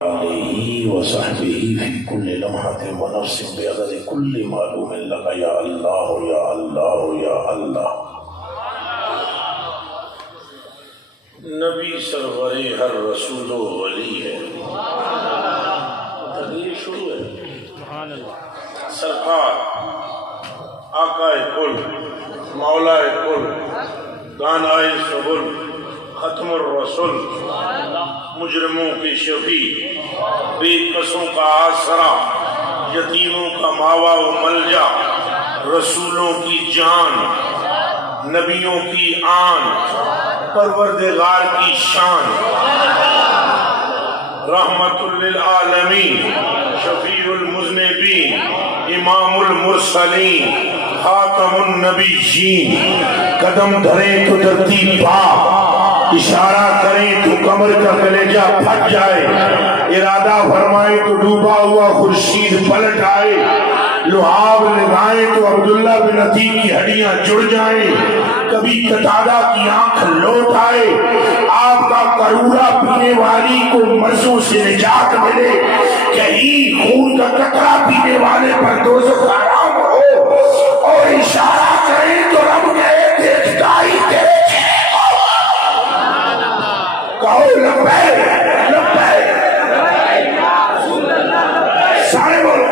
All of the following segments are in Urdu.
آله وصحبه في كل لمحة ونفس بعدد كل معلوم لك يا الله يا الله يا الله. نبی سرور ہر رسول و ولی ہے. تقریر شروع ہے. سرکار آقائے کل مولائے کل دانائے سبل ختم الرسول مجرموں کے شفیع بے کسوں کا آسرا یتیموں کا ماوا و ملجا رسولوں کی جان نبیوں کی آن پروردگار کی شان رحمت للعالمین شفیع المذنبین امام المرسلین خاتم النبیین. قدم دھریں تو دھرتی پاک اشارہ کریں تو کمر کا کلیجہ پھٹ جائے ارادہ فرمائیں تو ڈوبا ہوا خورشید پلٹ آئے لعاب لگائیں تو عبداللہ بن عتیق کی ہڈیاں جڑ جائیں کبھی قتادہ کی آنکھ لوٹ آئے آپ کا کرورا پینے والی کو مرضوں سے نجات ملے کہیں خون کا قطرہ پینے والے پر دوزخ حرام ہو اور اشارہ کریں تو رب گئے دیکھتا ہی دیکھے کہو لبیک لبیک سارے بولو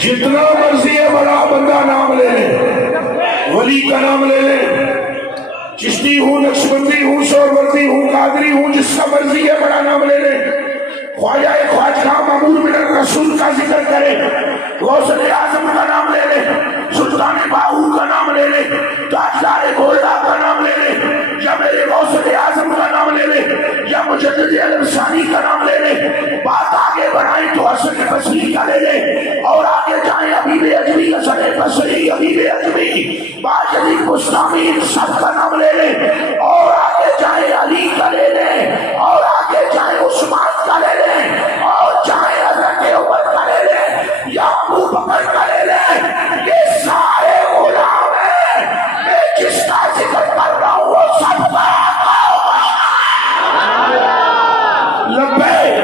جتنا مرضی ہے بڑا بندہ نام لے لے ولی کا نام لے لے چشتی ہوں نقشبندی ہوں سہروردی ہوں قادری ہوں جس کا مرضی ہے بڑا نام لے لے خواجہ خواجہ مامور بن رسول کا ذکر کرے غوث اعظم کا نام لے لے سلطان باہو کا نام لے لے تاجدار گولڈا کا نام لے لے یا میرے غوث اعظم کا نام لے لے یا مجدد علم ثانی کا نام لے لے بات آگے بڑھائیں تو حسن بصری کا لے لے اور آگے جائیں حبیب اجمی حسن بصری حبیب اجمی باجدی مستامین سب کا نام لے لے اور آگے جائیں علی کا لے لے اور آگے جائیں عثمان کا لے لے اور جائیں حضرت عمر کا لے لے یا ابو بکر کا لے لے یہ سارے غلام ہیں میں جس کا ذکر کر رہا ہوں وہ سب کا لبیک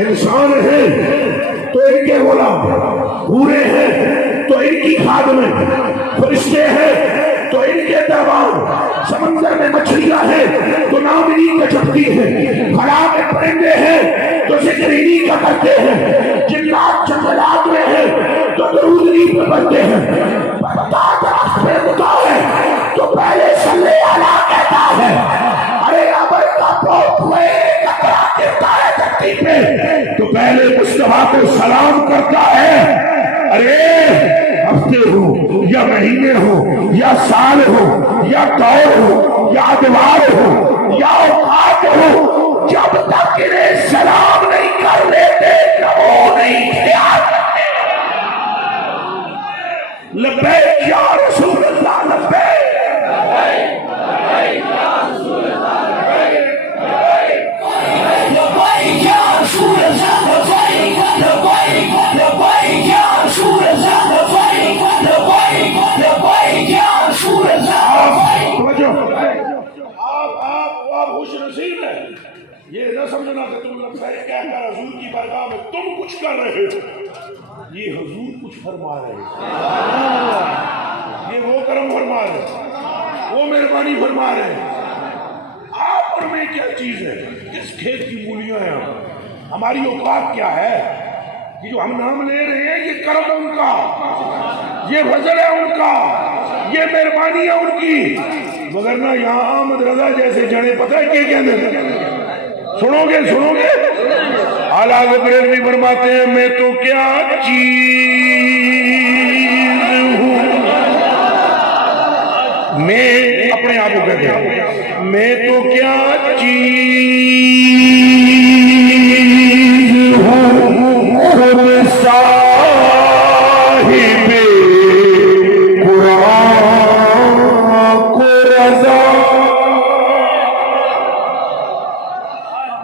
انسان ہیں تو ان کے غلام حوریں ہیں تو ان کی خادمیں فرشتے ہیں تو ان کے دربار سمندر میں مچھلیاں ہیں تو نام انہی کا جپتی ہے خلا میں پرندے ہیں تو ذکر انہی کا کرتے ہیں جنات جنگلات میں ہیں تو درود انہی پہ پڑھتے ہیں پتا درخت میں متا ہے تو پہلے صلی اللہ کہتا ہے ارے ابر کا پوپ ہوئے کترا کرتا ہے دھرتی پہ تو پہلے مصطفیٰ کو سلام کرتا ہے ارے ہفتے ہو یا مہینے ہو یا سال ہو یا دور ہو یا ادوار ہو یا اوقات ہو جب تک انہیں سلام نہیں کر لیتے وہ نہیں خیال کرتے. لبیک یا رسول اللہ لبیک یہ نہ سمجھنا کہ تم لبیک کہہ کر حضور کی بارگاہ میں تم کچھ کر رہے ہو یہ حضور کچھ فرما رہے یہ وہ کرم فرما رہے وہ مہربانی فرما رہے آپ اور میں کیا چیز ہے کس کھیت کی مولیاں ہیں ہماری اوقات کیا ہے یہ جو ہم نام لے رہے ہیں یہ کرم ہے ان کا یہ فضل ہے ان کا یہ مہربانی ہے ان کی مگر نہ یہاں احمد رضا جیسے جڑے پتہ ہے کیا کہنے سنو گے اعلیٰ حضرت بھی فرماتے ہیں میں تو کیا چیز ہوں میں اپنے آپ کو کہتے ہیں میں تو کیا چیز ہوں صاحب قرآن کو رضا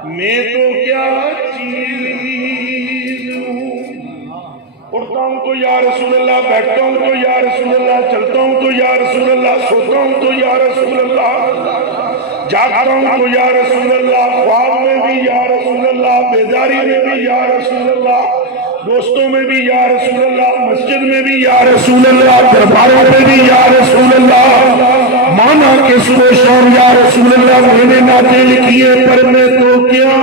میں تو کیا چیز ہوں، اٹھتا ہوں تو یا رسول اللہ، بیٹھتا ہوں تو یا رسول اللہ، چلتا ہوں تو یا رسول اللہ، سوتا ہوں تو یا رسول اللہ، جاگتا ہوں تو یا رسول اللہ، خواب میں بھی یا رسول اللہ، بیداری میں بھی یا رسول اللہ، دوستوں میں بھی یا رسول اللہ، مسجد میں بھی یا رسول اللہ، درباروں میں بھی یا رسول اللہ، مانا کہ صبح شام یا رسول اللہ میں نے نعتیں لکھی ہیں، پر میں تو کیا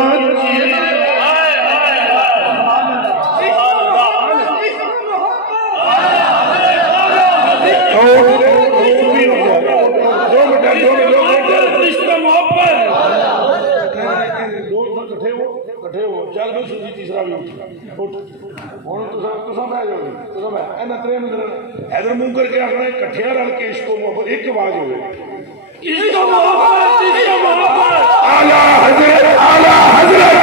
حیدر منہ کر کے آخر کٹھیا رل کے عشق و محبت ایک آواز ہوئے اعلیٰ حضرت اعلیٰ حضرت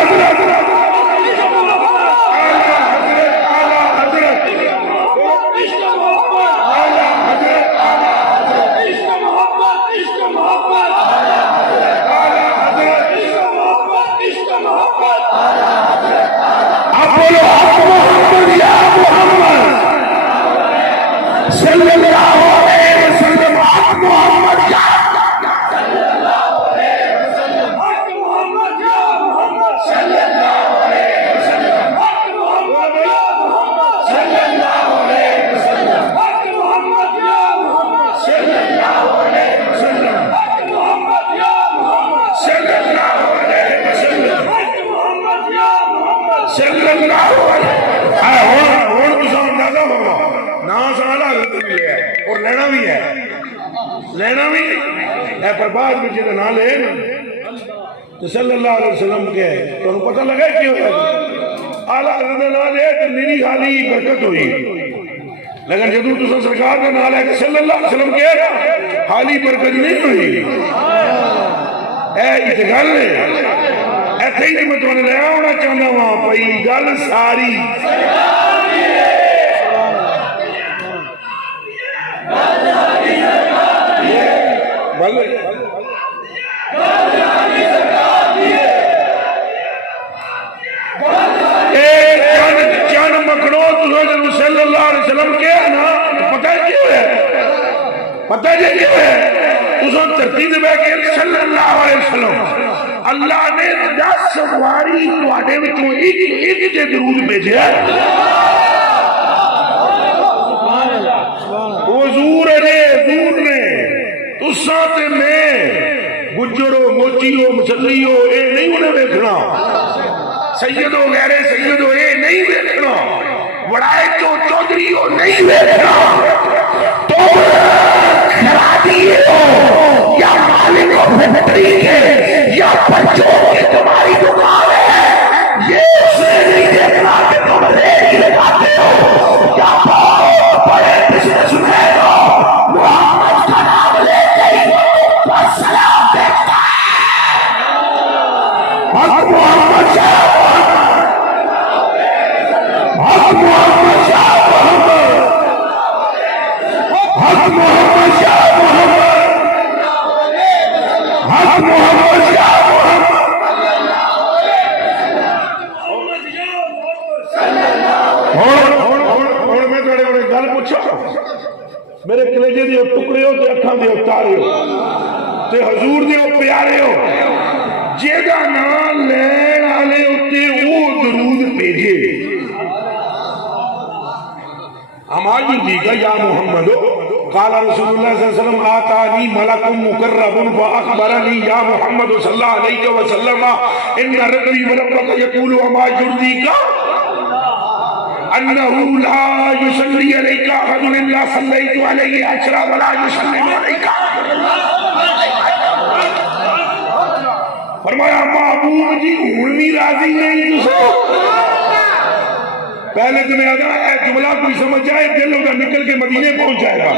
لینا بھی ہے پر بعد میں جنہیں نہ لے تو صلی اللہ علیہ وسلم کے تو انہوں پتہ لگا کیوں ہے اعلیٰ حضرت نہ لے تو میری حالی برکت ہوئی، لیکن جدو تو سرکار کا نہ لے کہ صلی اللہ علیہ وسلم کے حالی برکت نہیں ہوئی اے اتگل ہے ایسے ہی میں تمہیں لے ہونا چاہنا وہاں پئی گل ساری چند مکڑو تو صلی اللہ علیہ وسلم کے نا پتہ کیوں ہے پتہ جی کیوں ہے تو ترتیب بے کہ صلی اللہ علیہ وسلم اللہ نے 10 واری تواڈے وچوں ایک تے درود بھیجیا حضور نے تساں تے میں گجرو موچیو مسکریو اے نہیں انہیں دیکھنا، سیدو غیر سیدو اے نہیں دیکھنا، وڑائے چودھریو نہیں دیکھنا، تو خرابی ہو یا مالک ہو فیکٹری کے یا بچوں کی تمہاری دکان ہے، یہ اسے نہیں دیکھنا کہ تم ریڈی لگاتے ہو یا بہت بڑے بزنس مین ہو، محمد کا نام لے کے سلام دیکھتا ہے حق محمد شاہ حق محمد شاہ محمد حق محمد شاہ محمد حق محمد شاہ محمد اور میں تھوڑے بڑے گل پوچھا میرے کلیجے دیو ٹکڑے ہو تے اکھاں دیو تارے ہو تے حضور دیو پیارے ہو جیدہ نام لین آلے اتے وہ درود پیجے ہماری دیگا یا محمد قال رسول اللہ صلی اللہ علیہ وسلم آتانی ملک مقرب فاخبرنی یا محمد صلی اللہ علیہ وسلم ان ربی وربک یقول وما یرضیکا انہو لا یصلی علیکا احد الا صلیت علیہ عشرا ولا یسلم علیکا فرمایا محبوب جی ہونی راضی نہیں تسو پہلے تمہیں آدھا ہے جملہ کوئی سمجھ جائے دل ہوگا نکل کے مدینے پہنچ جائے گا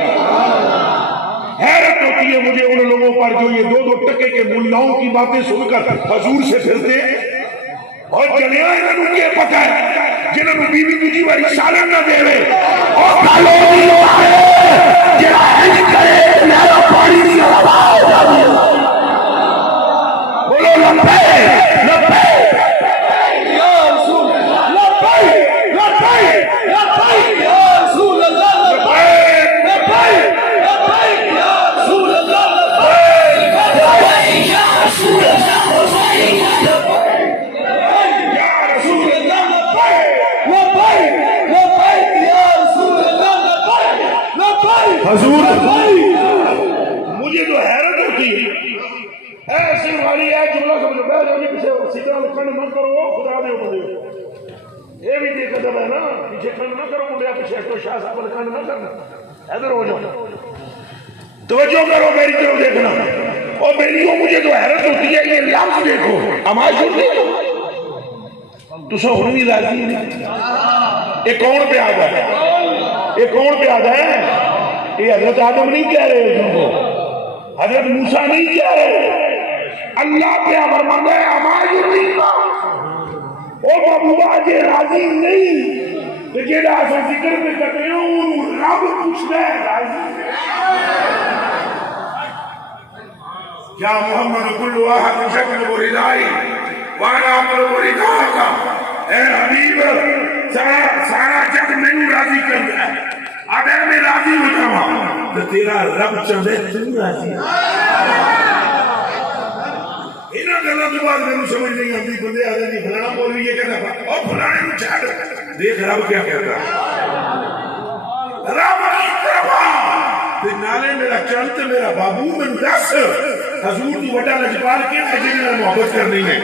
حیرت ہوتی ہے مجھے ان لوگوں پر جو یہ 2 ٹکے کے ملاؤں کی باتیں سن کر حضور سے پھرتے اور چلے آئے انہوں کیا پتہ ہے جنہوں نے بیوی تجھی واری سالن نہ دے رہے اور کالوں بھی آئے جنہاں ہنج کرے میرا پانی نہیں ہوا بولو لبے لبے سیدھا کھڑ نہ کرو خدا دے بندے یہ بھی دیکھ ادب ہے نا پیچھے کھڑ نہ کرو منڈیا پیچھے تو شاہ صاحب کھڑ نہ کرنا ادھر ہو جاؤ توجہ کرو میری طرف دیکھنا اور میری کو مجھے تو حیرت ہوتی ہے یہ لفظ دیکھو آواز سنتے تو سو ہوں بھی راضی نہیں یہ کون پہ آتا ہے یہ کون پہ آتا ہے یہ حضرت آدم نہیں کہہ رہے تم کو حضرت موسیٰ نہیں کہہ رہے اللہ پہ فرماتا ہے آواز نہیں او محبوبہ جے راضی نہیں تو جیڑا اسا ذکر میں کرتے ہوں رب پوچھتا ہے راضی کیا محمد کل واحد شکل بردائی وانا عمل بردائی اے حبیب سارا جگ میں راضی کر دیا اگر میں راضی ہو جاؤں تو تیرا رب چاہے تم راضی انہاں گلاں کے بعد میں سمجھ نہیں آتی بندے آدھے نہیں فلانا بول رہی ہے کہنا اور فلانے کو چھاڑ دیکھ رب کیا کہتا ہے رب کی نالے میرا چلتے میرا بابو من دس حضور تو وڈا لجپال کیا ہے جنہیں محبت کرنی ہے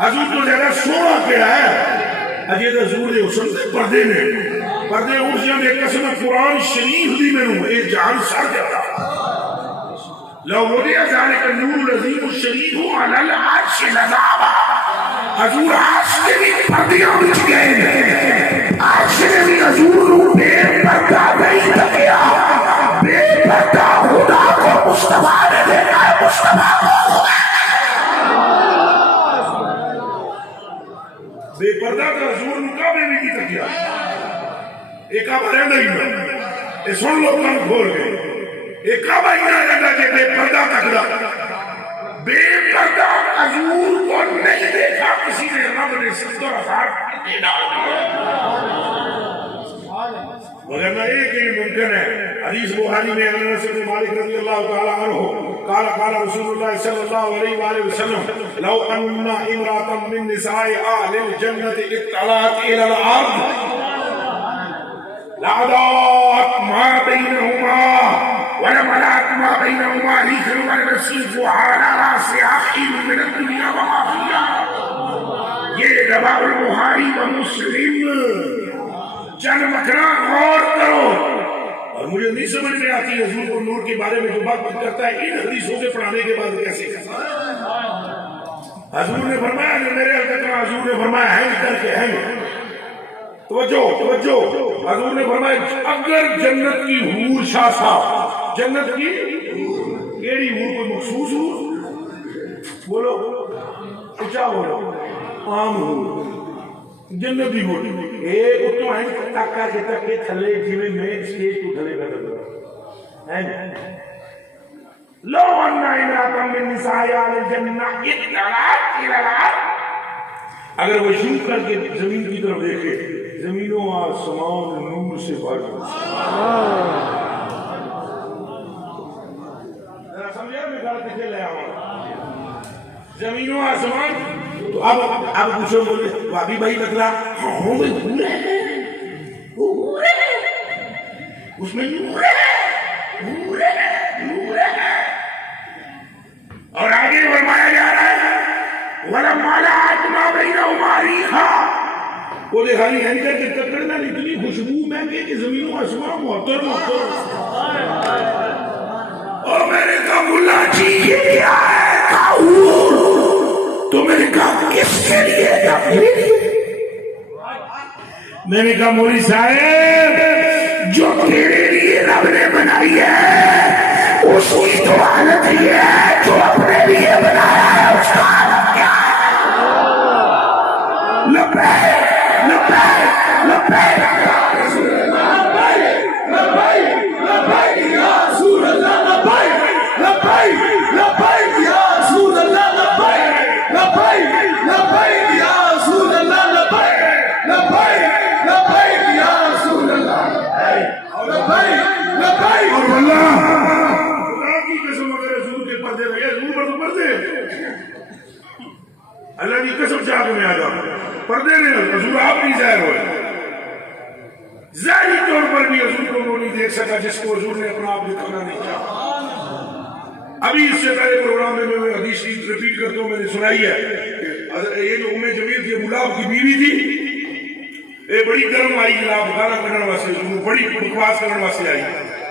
حضور تو زیادہ سونا کیا ہے اجید حضور نے حسن سے پردے نے پردے ارجیاں میں قسم قرآن شریف دی میں ہوں اے جان سر جاتا لو وضع ذلك النور العظیم الشریف علی العرش لذاب حضور عرش کے بھی پردیاں بچ گئے عرش نے بھی حضور بے پردہ نہیں تکیا بے پردہ خدا کو مصطفیٰ نے دیکھا ہے مصطفیٰ کو بے پردہ کا حضور مقابلے میں نہیں تکیا ایک آپ رہ نہیں ہے سن لوگ کام کھول گئے ایک اب اینا رہتا کہ بے پردہ تکڑا بے پردہ حضور کو نہیں دیکھا کسی نے رب نے 70,000 پیٹے ڈال مگر نہ ایک ہی ممکن ہے حدیث بخاری میں انس بن مالک رضی اللہ تعالی عنہ قال قال رسول اللہ صلی اللہ علیہ وآلہ وسلم لو ان امرأة من نساء اہل الجنة اطلعت الى الارض لعدات ما بینہما ولملأت ما بينهما ريح والنسيج على راسها حين من الدنيا وما فيها یہ رواه البخاری و مسلم چند مکران غور کرو اور مجھے نہیں سمجھ میں آتی حضور کو نور کے بارے میں جو بات کرتا ہے ان حدیثوں کے پڑھانے کے بعد کیسے حضور نے فرمایا جو میرے حضرت حضور نے فرمایا ہے کر کے ہے توجہ حضور نے فرمایا اگر جنت کی حور شاہ صاحب جنت کی کیڑی حور کوئی مخصوص حور بولو اچھا بولو عام حور جنت کی حور ایک اتو ہیں تکا کے تکے تھلے جیوے میں سٹیج کو تھلے کر دو لو انہا امرأة من نساء اہل الجنہ اطلعت الى الارض اگر وہ شروع کر کے زمین کی طرف دیکھے زمینوں آسمان نور سے بھر سمجھے میں گھر کسے لے آؤں زمینوں آسمان تو اب پوچھو بولے وابی بھائی بتلا ہوں میں نور ہے اس میں نور ہے اور آگے فرمایا جا رہا ہے وَلَمَّلَأَتْ مَا بَيْنَهُمَا رِيحًا وہ دکھانی ہینکر کے تکڑنا اتنی خوشبو میں کہ زمینوں آسمان محتر اور میں نے کہا ملا جی یہ کیا ہے کاؤر تو میں نے کہا کس کے لیے میں نے کہا مولی صاحب جو تیرے لیے رب نے بنائی ہے اس کی تو حالت یہ ہے جو اپنے لیے بنایا ہے اس کا حالت کیا ہے لبیک لبیک لبیک اللہ کی قسم چاہ کے میں آ جاؤں پردے میں حضور آپ نہیں ظاہر ہوئے ظاہری طور پر بھی حضور کو وہ نہیں دیکھ سکا جس کو حضور نے اپنا آپ دکھانا نہیں چاہا ابھی اس سے پہلے پروگرام میں حدیث ریپیٹ کرتا ہوں میں نے سنائی ہے یہ جو ام جمیل تھی ابو لہب کی بیوی تھی، یہ بڑی گرم آئی جناب، گانا کرنے واسطے بڑی بکواس کرنے واسطے آئی۔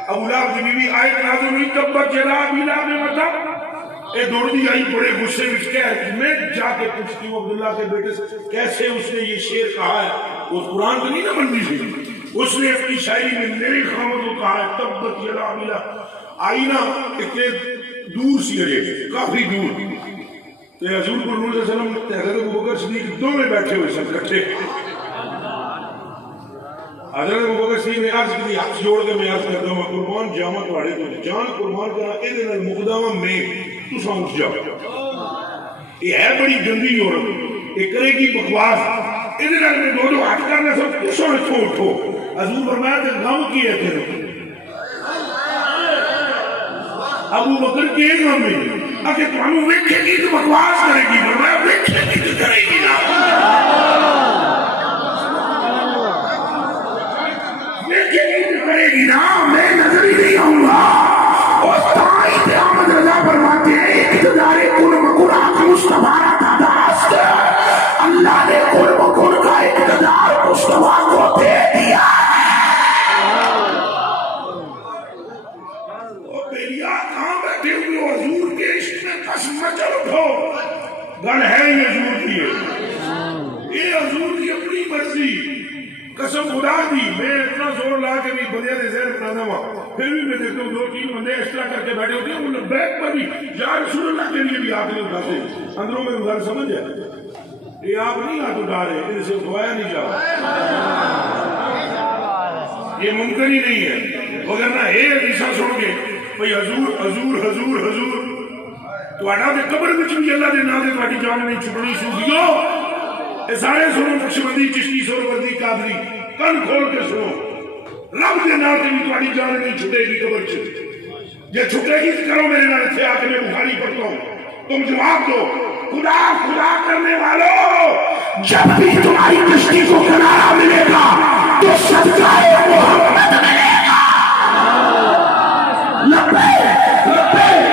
ابو لہب کی بیوی آئے نازل ہوئی تبت یدا ابی لہب متب، یہ دوڑتی آئی بڑے غصے میں کہ میں جا کے پوچھتی ہوں عبداللہ کے بیٹے سے کیسے اس نے یہ شعر کہا ہے، وہ قرآن تو نہیں نہ بنتی تھی، اس نے اپنی شاعری میں میرے خامد کو کہا ہے تبت یدا ابی لہب۔ آئی نا اتنے دور سی ہے، کافی دور، تو حضور کو نور صلی اللہ علیہ وسلم حضرت ابوبکر صدیق دو میں بیٹھے ہوئے سن کٹھے۔ حضرت ابوبکر صدیق نے عرض کی ہاتھ جوڑ کے میں عرض کرتا ہوں قربان جاما تواڑے تو جان قربان کرا اے نال مقدمہ میں تو سان اٹھ جاؤ، یہ ہے بڑی گندی عورت، یہ کرے گی بکواس، اے نال میں دو ہاتھ کرنا سب کسوں اٹھو اٹھو۔ حضور فرمایا کہ غم کی ہے تیرے ابو بکر کے غم میں اگر تمہیں ویکھے گی تو بکواس کرے گی، فرمایا ویکھے گی تو کرے گی نا، ویکھے گی تو کرے گی نا، میں نظر ہی نہیں آؤں گا۔ اور تائید احمد رضا فرماتے ہیں اقتدار کن مکن حق مصطفیٰ کا داست، اللہ نے کن مکن کا اقتدار مصطفیٰ کو دے دیا۔ گل ہے یہ حضور کی ہے، یہ حضور کی اپنی مرضی، قسم خدا دی میں اتنا زور لا کے بھی بندے نے زہر بنانا ہوا، پھر بھی میں دیکھتا ہوں دو تین بندے اس طرح کر کے بیٹھے ہوتے ہیں، وہ بیک پر بھی یا رسول اللہ کے لیے بھی ہاتھ نہیں اٹھاتے، اندروں میں گھر سمجھ ہے یہ آپ نہیں ہاتھ اٹھا رہے، ان سے اٹھوایا نہیں جا رہا، یہ ممکن ہی نہیں ہے، وگرنہ یہ حدیثہ سن کے بھئی حضور حضور حضور حضور تو آنا دے قبر میں بھی اللہ دے نام دے تواڈی جان نہیں چھٹنی سوگیو، اے سارے سنو نقشبندی چشتی سہروردی قادری کن کھول کے سنو، رب دے نام دے بھی تواڈی جان نہیں چھٹے گی قبر چ، جے چھٹے گی تو کرو میرے نال اتھے آ کے میں بخاری پڑھتا ہوں، تم جواب دو۔ خدا خدا کرنے والوں جب بھی تمہاری کشتی کو کنارہ ملے گا تو صدقہ محمد ملے گا۔ لبیک لبیک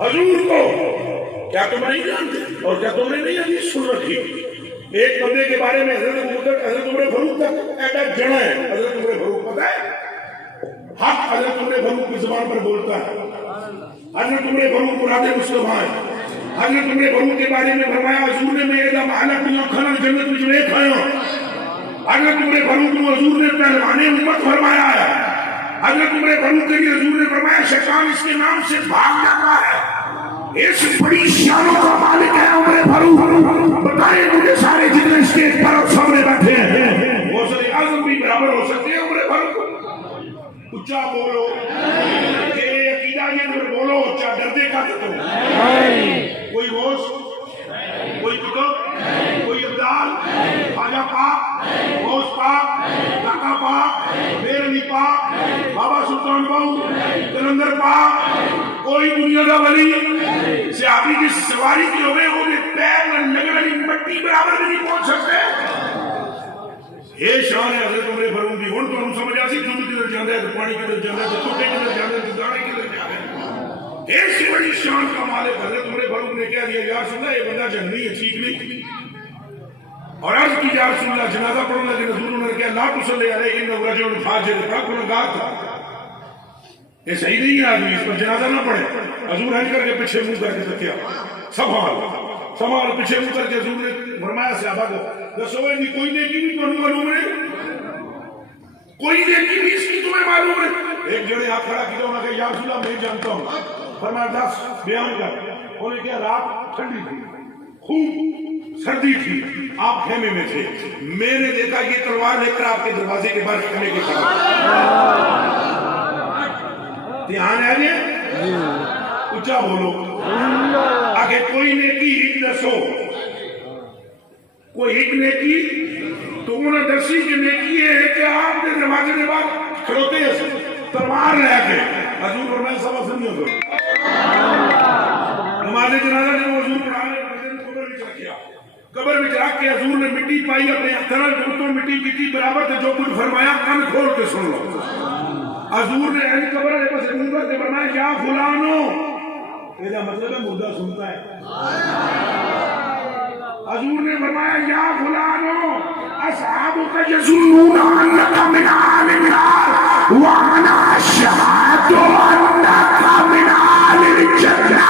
حضور کو کیا تم نہیں جانتے اور کیا تم نے نہیں حدیث سن رکھی؟ ایک بندے کے بارے میں حضرت عمر فاروق تک ایڈا جڑا ہے، حضرت عمر فاروق پتہ ہے حق حضرت عمر فاروق کی زبان پر بولتا ہے، حضرت عمر فاروق مراد مصطفیٰ ہے۔ حضرت عمر فاروق کے بارے میں فرمایا حضور نے میں ادا محلہ کیوں کھانا جنت میں جڑے کھایا، حضرت عمر فاروق کو حضور نے پہلوانے امت فرمایا ہے، حضرت عمر فاروق کے لیے حضور نے فرمایا شیطان اس کے نام سے بھاگ جاتا ہے۔ اس بڑی شانوں کا مالک ہے عمر فاروق، بتائیں مجھے سارے جتنے اسٹیج پر اور سامنے بیٹھے ہیں وہ غوث اعظم بھی برابر ہو سکتے ہیں عمر فاروق؟ اچھا بولو کہ عقیدہ یہ نمبر بولو، اچھا ڈردے کا تو کوئی غوث، کوئی کتب، کوئی ابدال، خواجہ پاک، غوث پاک، لقا پاک، میر علی پاک، بابا سلطان بہو، کلندر پاک، کوئی دنیا کا ولی صحابی کی سواری کی ہوئے وہ پیر میں لگنے والی مٹی برابر بھی نہیں پہنچ سکتے۔ یہ شان ہے حضرت عمر فاروق دی۔ ہن تو ہم سمجھ آسی دودھ کدھر جاندا ہے تو پانی کدھر جاندا ہے تو ٹوٹے کدھر جاندا ہے تو دانے کدھر جاندا ہے۔ ایسی بڑی شان کا مالک حضرت عمر فاروق نے کہہ دیا یا رسول اللہ یہ بندہ جنگی ہے، ٹھیک نہیں، اور عرض کی یا رسول اللہ جنازہ پڑھنے لگے، حضور نے کہا لا تصلی علیہ انہ رجل فاجر، بڑا گنہگار تھا، یہ صحیح نہیں ہے آدمی، اس پر جنازہ نہ پڑھے۔ حضور ہنس کر کے پیچھے منہ کر کے تکیا، سنبھال پیچھے منہ کر کے حضور نے فرمایا صحابہ کو دسو ان کی کوئی نیکی بھی تمہیں معلوم ہے، کوئی نیکی بھی اس کی تمہیں معلوم ہے؟ ایک جڑے ہاتھ کھڑا کیا انہوں نے کہا یا رسول اللہ میں جانتا ہوں، فرمایا دس بیان کر۔ انہوں نے کہا رات ٹھنڈی تھی، خوب سردی تھی، آپ خیمے میں تھے، میں نے دیکھا یہ تلوار لے کر آپ کے دروازے کے باہر خیمے کے کھڑا، دھیان ہے یہ اچھا بولو، آگے کوئی نیکی ایک دسو، کوئی ایک نیکی تو انہوں نے دسی کی نیکی ہے کہ آپ نے دروازے کے بعد کھڑوتے ہیں تلوار لے کے۔ حضور فرمایا نہ کرو. نماز جنازہ نے وہ حضور پڑھا لے بندے کو قبر وچ رکھیا, قبر وچ رکھ کے حضور نے مٹی پائی اپنے ہتھاں نال تو مٹی کیتی برابر تے جو کچھ فرمایا کان کھول کے سن لو. حضور نے علی قبر والے پاس منبر تے فرمایا یا فلانو, یہ دا مطلب ہے مردہ سنتا ہے. حضور نے فرمایا یا فلانو اصحابک یظنون انک من آل النار وانا اشہد انک من آل الجنہ.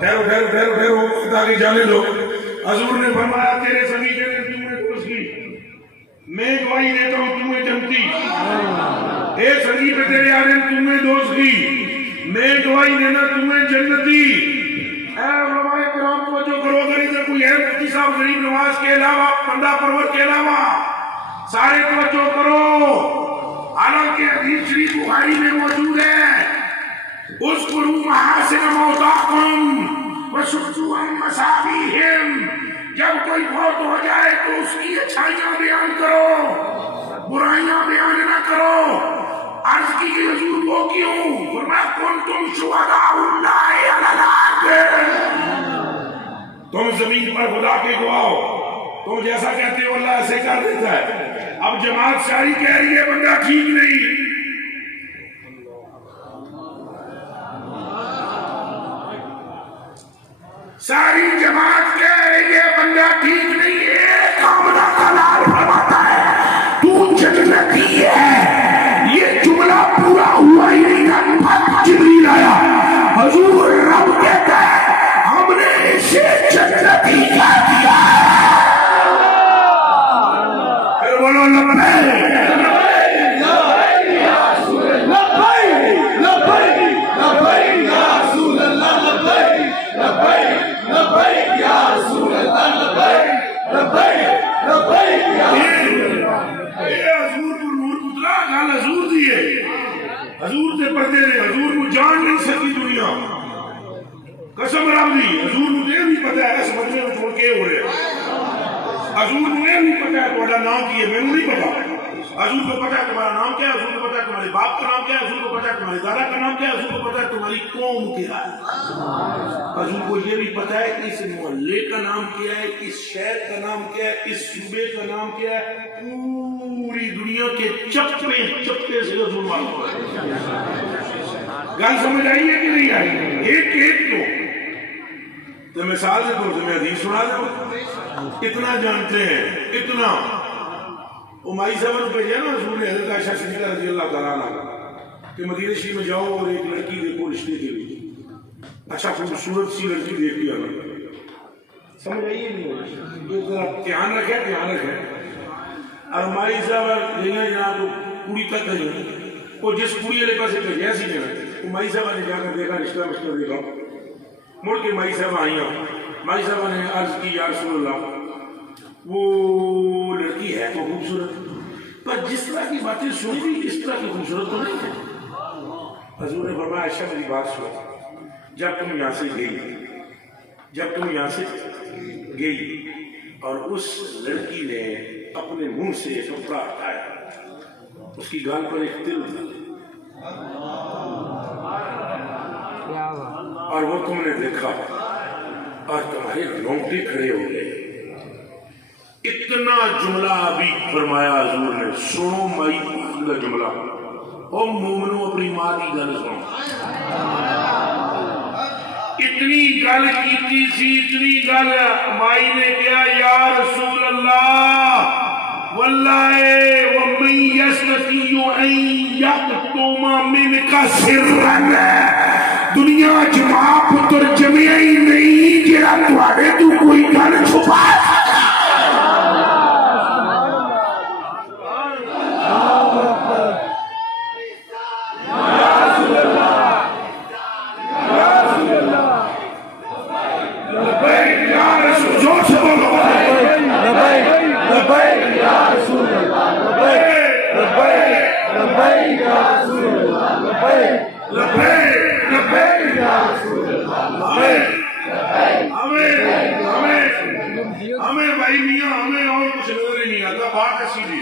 ٹھہرو ٹھہرو ٹھہرو ٹھہرو تاکہ جانے دو. حضور نے فرمایا تیرے سبھی کے تمہیں دوست کی, میں گواہی دیتا ہوں تمہیں جنتی. اے سنگی پہ تیرے آنے تمہیں دوست کی, میں گواہی دینا تمہیں جنتی. اے علماء کرام توجہ کرو, اگر ادھر کوئی ہے مفتی صاحب غریب نواز کے علاوہ بندہ پرور کے علاوہ سارے توجہ کرو. حالانکہ حدیث شریف بخاری میں موجود ہے, اذکروا محاسن موتاکم وصدوا عن مصابیہم. جب کوئی فوت ہو جائے تو اس کی اچھائیاں بیان کرو, برائیاں بیان نہ کرو. عرض کی کہ حضور وہ کیوں؟ فرمایا کنتم شہداء اللہ علی الارض, تم زمین پر خدا کے گواہ ہو, تم جیسا کہتے ہو اللہ ایسے کر دیتا ہے. اب جماعت ساری کہہ رہی ہے بندہ ٹھیک نہیں, ساری جماعت کہہ رہی ہے بندہ ٹھیک نہیں ہے. کاملہ کلال فرماتا ہے تو جنتی ہے. یہ جملہ پورا ہوا ہی نہیں تھا, جبریل آیا, حضور رب کہتا ہے ہم نے اسے جنتی کہہ دیا. پھر بولو لبیک حضور سے پردے نے, حضور کو جان نہیں سکتی دنیا, قسم رب دی. حضور مجھے بھی پتا ہے اس بندے کو چھوڑ کے ہو رہے ہیں. حضور مجھے بھی پتا ہے تمہارا نام کی ہے, میں نے نہیں پتا. حضور کو پتا ہے تمہارا نام کیا ہے, حضور کو پتا ہے تمہارے باپ کا نام کیا ہے, حضور کو پتا ہے تمہارے دادا کا نام کیا ہے, حضور کو پتا ہے تمہاری قوم کیا ہے. حضور کو یہ بھی پتا ہے کہ اس محلے کا نام کیا ہے, اس شہر کا نام کیا ہے, اس صوبے کا نام کیا ہے. پوری دنیا کے چپے چپے سے حضور معلوم ہے. گل سمجھ آئی ہے کہ نہیں آئی؟ ایک ایک تو مثال سے تمہیں حدیث سنا دو, اتنا جانتے ہیں اتنا. امائی صاحب نے بھیجا نا حضور نے حضرت عائشہ صدیقہ رضی اللہ تعالیٰ عنہ کہ مدینہ شریف میں جاؤ اور ایک لڑکی دیکھو رشتے کے لیے, اچھا خوبصورت سی لڑکی دیکھ کے آنا. سمجھ آئیے نہیں, دھیان رکھے دھیان رکھے. اور امائی صاحب لینا جناب پوری تک ہے, وہ جس پوری والے پاس بھیجا سی جانا, امائی صاحب نے جا کر دیکھا رشتہ مشتہ دیکھا. مڑ کے مائی صاحب آئیں, مائی صاحب نے عرض کی یا رسول اللہ وہ لڑکی ہے تو خوبصورت, پر جس طرح کی باتیں سنی تھی اس طرح کی خوبصورت تو نہیں ہے. حضور نے فرمایا عائشہ میری بات سنو, جب تم یہاں سے گئی اور اس لڑکی نے اپنے منہ سے کپڑا ہٹایا, اس کی گال پر ایک تل تھا اور وہ تم نے دیکھا اور تمہارے رونگٹے کھڑے ہو گئے. اتنا جملہ ابھی فرمایا حضور نے, سنو مائی کا جملہ, او مومنو اپنی ماں کی گل سنو. اتنی گل کیتی سی, اتنی گل. مائی نے کہا یا رسول اللہ واللہ ومن یستطیع ان یکتم منک سرا, دنیا جمع پتر جمعی ہی نہیں جڑا تواڈے تو کوئی گل چھپا. ہمیں بھائی میاں ہمیں اور کچھ نظر ہی نہیں آتا. بات ایسی تھی,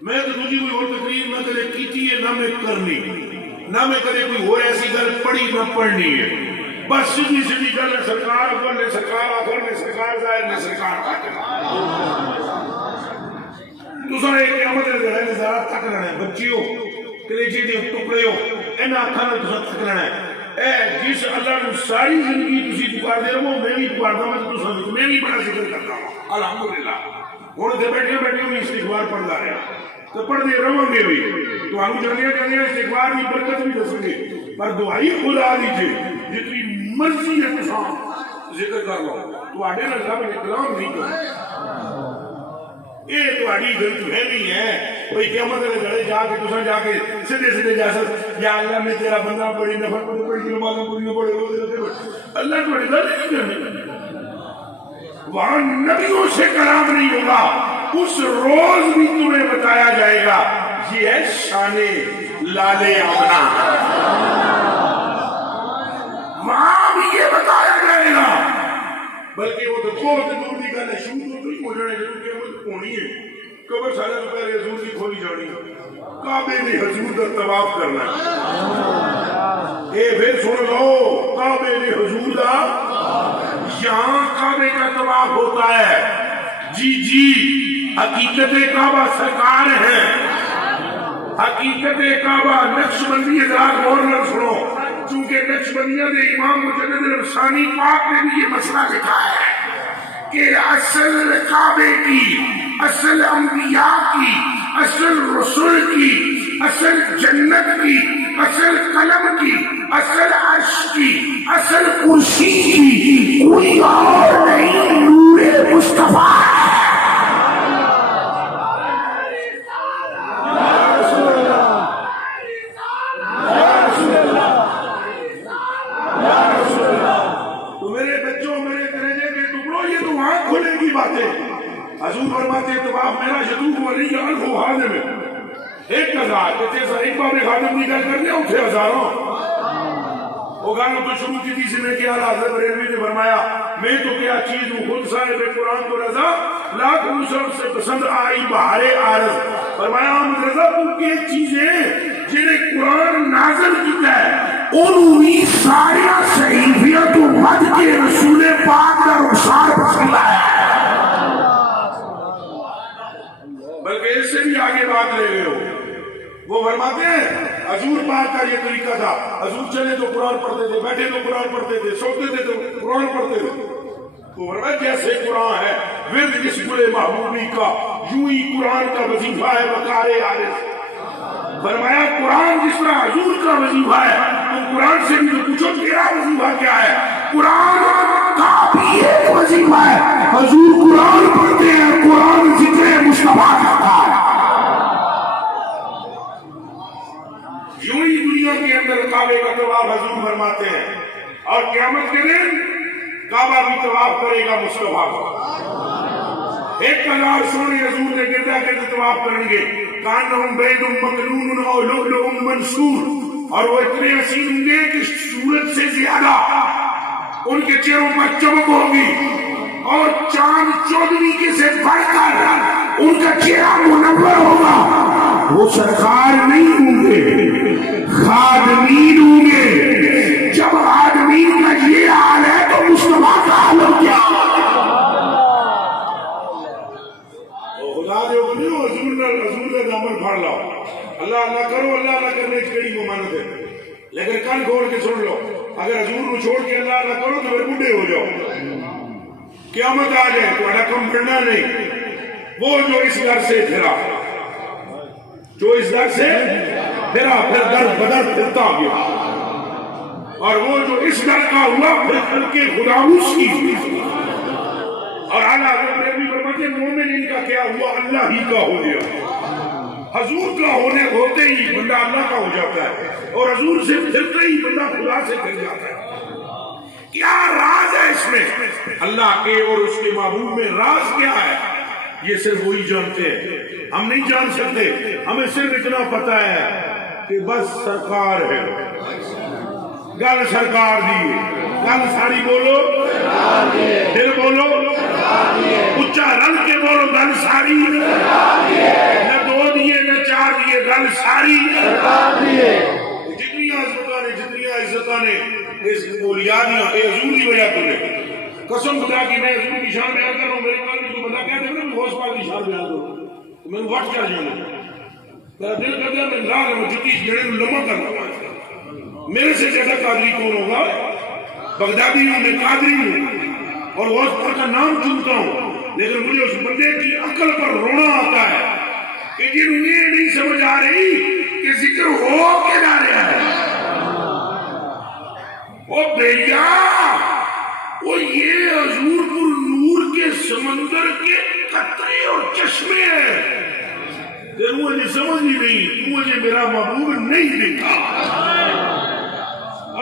میں تو تجھے کوئی اور تقریر نہ کرے کیتی ہے نہ نہ میں کرنی نہ میں کدے کوئی اور ایسی گل پڑھی نہ پڑھنی ہے. بس سیدھی سیدھی گل ہے سرکار اکبر نے سرکار آخر نے سرکار ظاہر نے سرکار باطن. تساں ایک قیامت دے دن نظارہ تک رہنا ہے بچیو کلیجے دے ٹکڑے ہو انہاں اکھاں نال تساں تک رہنا ہے. اے جس اللہ نے ساری زندگی تسی پکار دے رہو میں بھی پکاردا ہوں تساں میں بھی بڑا ذکر کرتا ہوں الحمدللہ. ہن تے بیٹھے بیٹھے بھی استغفار پڑھدا رہا تو پڑھتے رہو گے بھی تو ہم جانے استغفار کی برکت بھی دسیں گے پر دعائی خدا دیجیے جتنی مرضی ہے تساں ذکر کر لو تواڈے نال رب نے کلام نہیں کرنا. یہ تہاڈی غلطی ہے نہیں ہے کوئی قیامت دے گھڑے جا کے تساں جا کے سیدھے سیدھے جا سکتے یا اللہ میں تیرا بندہ بڑی نفر بڑی نمازیں پڑھی بڑے روزے اللہ تہاڈی غلطی نہیں کرنی. وہاں نبیوں سے کلام نہیں ہوگا اس روز بھی تمہیں بتایا جائے گا یہ ہے شان لال آمنہ. وہاں بھی یہ بتایا جائے گا بلکہ وہ تو بہت دور کی گل ہے شروع تو ہی ہو جانے ضرور قیامت ہونی ہے. قبر سالہ تو پہلے حضور کی کھولی جانی کعبے میں حضور کا طواف کرنا اے پھر سن لو کعبے میں حضور کا یہاں کعبے کا طواف ہوتا ہے. جی جی حقیقت کعبہ سرکار ہے. حقیقت کعبہ نقش بندی ذات غور نہ سنو چونکہ نقش بندیاں دے امام مجدد الرسانی پاک نے بھی یہ مسئلہ لکھا ہے کہ اصل کعبے کی اصل انبیاء کی اصل رسول کی اصل جنت کی اصل قلم کی اصل عرش کی اصل کرسی کی کوئی اور نہیں نور مصطفیٰ ہے. تو میرے بچوں میرے کلیجے کے ٹکڑوں یہ تو وہاں کھلے گی باتیں. حضور فرماتے طواف میرا یدوب ولی الف حاضر میں 1000 جیسے ایک بار خادم کی گل کر لیا اتنے ہزاروں وہ گانا تو شروع کی تھی سے میں کیا حضرت بریلوی نے فرمایا میں تو کیا چیز ہوں خود صاحب قرآن کو رضا لاکھ مسلم سے پسند آئی بہار عارض. فرمایا ہم رضا تو کی چیزیں جنہیں قرآن نازل کیتا ہے انہی ساری صحیفیت و مد کے رسول پاک کا رخسار پسند ہے. بلکہ اس سے بھی آگے بات لے گئے ہو. وہ فرماتے ہیں حضور پاک کا یہ طریقہ تھا حضور چلے تو قرآن پڑھتے تھے بیٹھے تو قرآن پڑھتے تھے سوتے تھے تو قرآن پڑھتے تھے. تو فرمایا جیسے قرآن ہے ورد اس گلے محبوبی کا یوں ہی قرآن کا وظیفہ ہے وقار عارض. فرمایا قرآن جس طرح حضور کا وظیفہ ہے تو قرآن سے بھی تو پوچھو تیرا وظیفہ کیا ہے. قرآن کا بھی ایک وظیفہ ہے. حضور قرآن پڑھتے ہیں قرآن ذکر مصطفیٰ کرتا ہے. یوں ہی دنیا کے اندر کعبے کا طواف حضور فرماتے ہیں اور قیامت کے دن کعبہ بھی طواف کرے گا مصطفیٰ کا. 1000 سونے حضور نے گردا کے طواف کریں گے کانہم بید مکنون او لؤلؤ منثور اور وہ اتنے حسین ہوں گے کہ سورج سے زیادہ ان کے چہروں پر چمک ہوگی اور چاند چودھویں کے سے بڑھ کر ان کا چہرہ منور ہوگا. وہ سرکار نہیں ہوں گے خادمین ہوں گے. جب خادمین کا یہ حال ہے تو مصطفیٰ کا حال ہو کیا. خدا دے بنیو حضور کا دامن پھاڑ لاؤ اللہ اللہ کرو اللہ اللہ کرنے کی کیڑی ممانت ہے. لیکن کل کھول کے سن لو اگر حضور کو چھوڑ کے اللہ اللہ کرو تو پھر بوڑھے ہو جاؤ قیامت آ جائے تو کم پڑنا نہیں. وہ جو اس گھر سے پھرا جو اس در سے پھرا پھر در بدر پھرتا گیا اور وہ جو اس در کا ہوا پھر خلق خدا اس کی اور اعلیٰ حضرت بھی فرماتے مومن ان کا کیا ہوا اللہ ہی کا ہو گیا. حضور کا ہوتے ہی بندہ اللہ کا ہو جاتا ہے اور حضور سے پھرتے ہی بندہ خدا سے پھر جاتا ہے. کیا راز ہے اس میں اللہ کے اور اس کے محبوب میں راز کیا ہے یہ صرف وہی جانتے ہیں. ہم نہیں جان سکتے. ہمیں صرف اتنا پتا ہے کہ بس سرکار ہے گل سرکار دی گل ساری بولو دل بولو اچھا رل کے بولو گل ساری نہ 2 دیے نہ 4 دیے گل ساری قسم خدا کی میں حضور کی شان بیان کر رہا ہوں. میرے پاس بھی تو بندہ کہتے ہیں نا غوث پاک کی شان بیان کرو تو میں وٹ کر جانا میرا دل کرتا ہے میں لا رہا جتی اس جڑے لمحہ کرنا. میرے سے زیادہ قادری کون ہوگا؟ بغدادی ہوں میں، قادری ہوں اور غوث پاک کا نام چنتا ہوں، لیکن مجھے اس بندے کی عقل پر رونا آتا ہے کہ جنہیں یہ نہیں سمجھ آ رہی کہ ذکر ہو کے نہ رہا ہے. او بھیا وہ یہ حضور پر نور کے سمندر کے قطرے اور چشمے ہیں کہ مجھے سمجھ ہی نہیں، مجھے میرا محبوب نہیں دیکھا،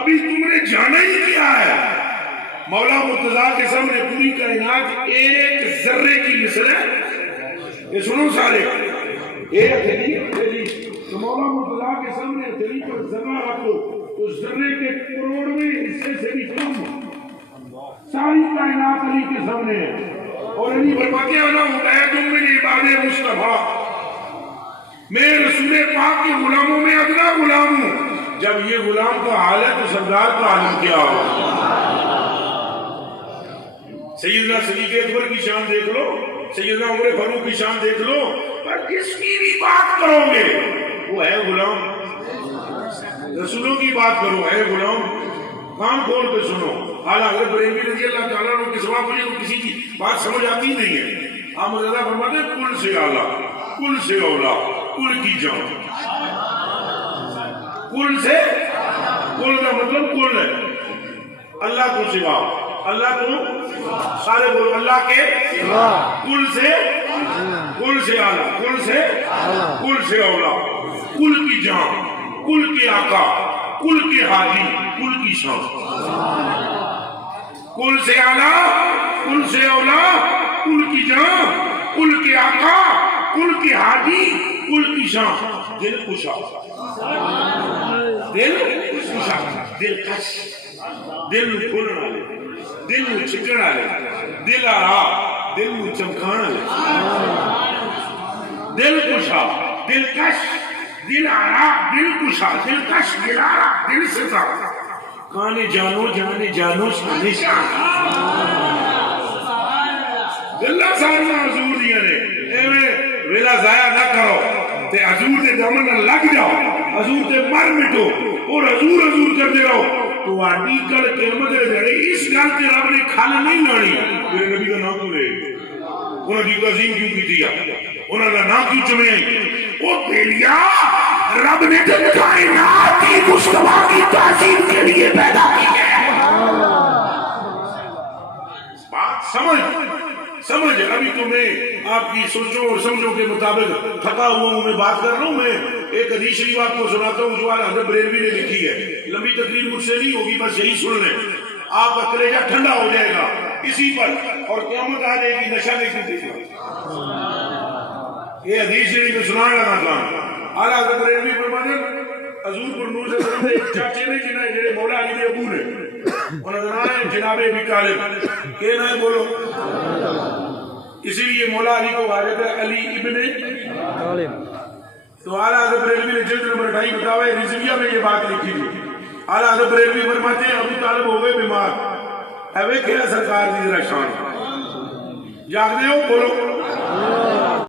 ابھی تم نے جانا ہی کیا ہے. مولا مرتضیٰ کے سامنے پوری کائنات ایک ذرے کی مثل ہے. یہ سنو سارے، ایک ہتھیلی تو مولا مرتضیٰ کے سامنے ہتھیلی پر ذرہ رکھو تو ذرے کے کروڑویں حصے سے بھی کم ساری کائنات علی کے سامنے ہے. اور علی فرماتے ہیں نا عبید من عباد مصطفیٰ، میں رسول پاک کے غلاموں میں ادنا غلام ہوں. جب یہ غلام کا حال ہے تو سردار کا عالم کیا ہو. سیدنا صدیق اکبر کی شان دیکھ لو، سیدنا عمر فاروق کی شان دیکھ لو، پر جس کی بھی بات کرو گے وہ ہے غلام. رسولوں کی بات کرو ہے غلام. کان کھول کے سنو. اعلیٰ حضرت بریلوی رضی اللہ تعالیٰ عنہ کے سوا مجھے کسی کی بات سمجھ آتی نہیں ہے. آپ مجھے فرماتے ہیں کل سے اعلیٰ، کل سے اولا، کل کی جان. کل سے، کل کا مطلب کل ہے، اللہ کو سوا، اللہ کو سارے بولو اللہ کے کل سے، کل سے اعلیٰ، کل سے، کل سے اولا، کل کی جان، کل کے آقا، کل کے ہادی، کل کی شان. کل سے اعلیٰ، کل سے اولا، کل کی جان، کل کے آقا، کل کے ہادی، کل کی شان. دل خوشا، دل خوشا، دل کش، دل نو کھولن والے، دل نو چھکن والے، دل آرا، دل نو چمکان والے. دل خوشا، دل کش، دل آرا، دل خوشا، دل کش، دل آرا، دل سزا. کانے جانو جانے جانو شانے شان. گلہ ساریاں حضور دیا نے، ایویں ویلا ضائع نہ کرو تے حضور دے دامن لگ جاؤ، حضور تے مر مٹو اور حضور حضور کرتے رہو. تو آڈی کل قیامت دے اس گل تے رب نے کھال نہیں لانی. میرے نبی کا نام کیوں لے، انہوں نے تعظیم کیوں کی دیا، انہوں نے نام کیوں چمے. او بیلیا رب نے تے کائنات کی مصطفیٰ کی تعظیم کے لیے پیدا کی ہے. بات سمجھ. ابھی تو میں آپ کی سوچوں اور سمجھوں کے مطابق تھکا ہوا ہوں. میں بات کر رہا ہوں. میں ایک حدیث شریف آپ کو سناتا ہوں جو حضرت بریلوی نے لکھی ہے. لمبی تقریر مجھ سے نہیں ہوگی، بس یہی سن لیں، آپ کا کلیجہ ٹھنڈا ہو جائے گا اسی پر، اور قیامت آ جائے گی. نشہ نہیں دیکھنا. یہ حدیث شریف میں سنانے لگا تھا. اعلیٰ حضرت بریلوی فرماتے ہیں حضور پر نور سے سلام ایک چاچے نے جنہیں جڑے مولا علی دے ابو نے، انہوں نے نام ہے جناب ابی طالب. کہ نام بولو، اسی لیے مولا علی کو حاجت ہے علی ابن طالب. تو اعلیٰ حضرت بریلوی نے جلد نمبر 28 بتاوے رضویہ میں یہ بات لکھی تھی. اعلیٰ حضرت بریلوی فرماتے ہیں ابو طالب ہو گئے بیمار. اے ویکھیا سرکار دی ذرا شان، جاگدے ہو بولو.